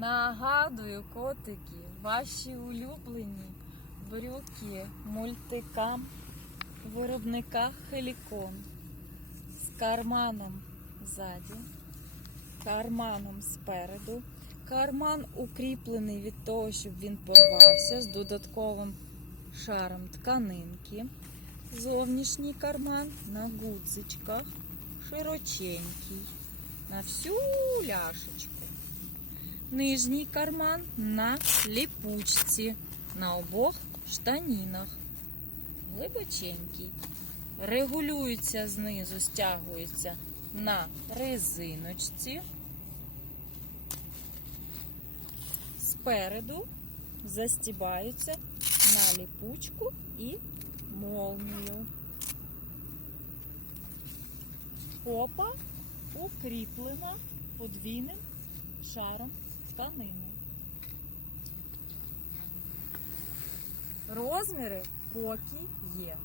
Нагадую, котики, ваші улюблені брюки мультикам виробника Хелікон з карманом ззаді, карманом спереду. Карман укріплений від того, щоб він порвався з додатковим шаром тканинки. Зовнішній карман на гудзичках, широченький, на всю ляшечку. Нижній карман на ліпучці, на обох штанінах. Глибоченький. Регулюється знизу, стягується на резиночці. Спереду застібаються на ліпучку і молнію. Попа укріплена подвійним шаром тканини. Розміри поки є.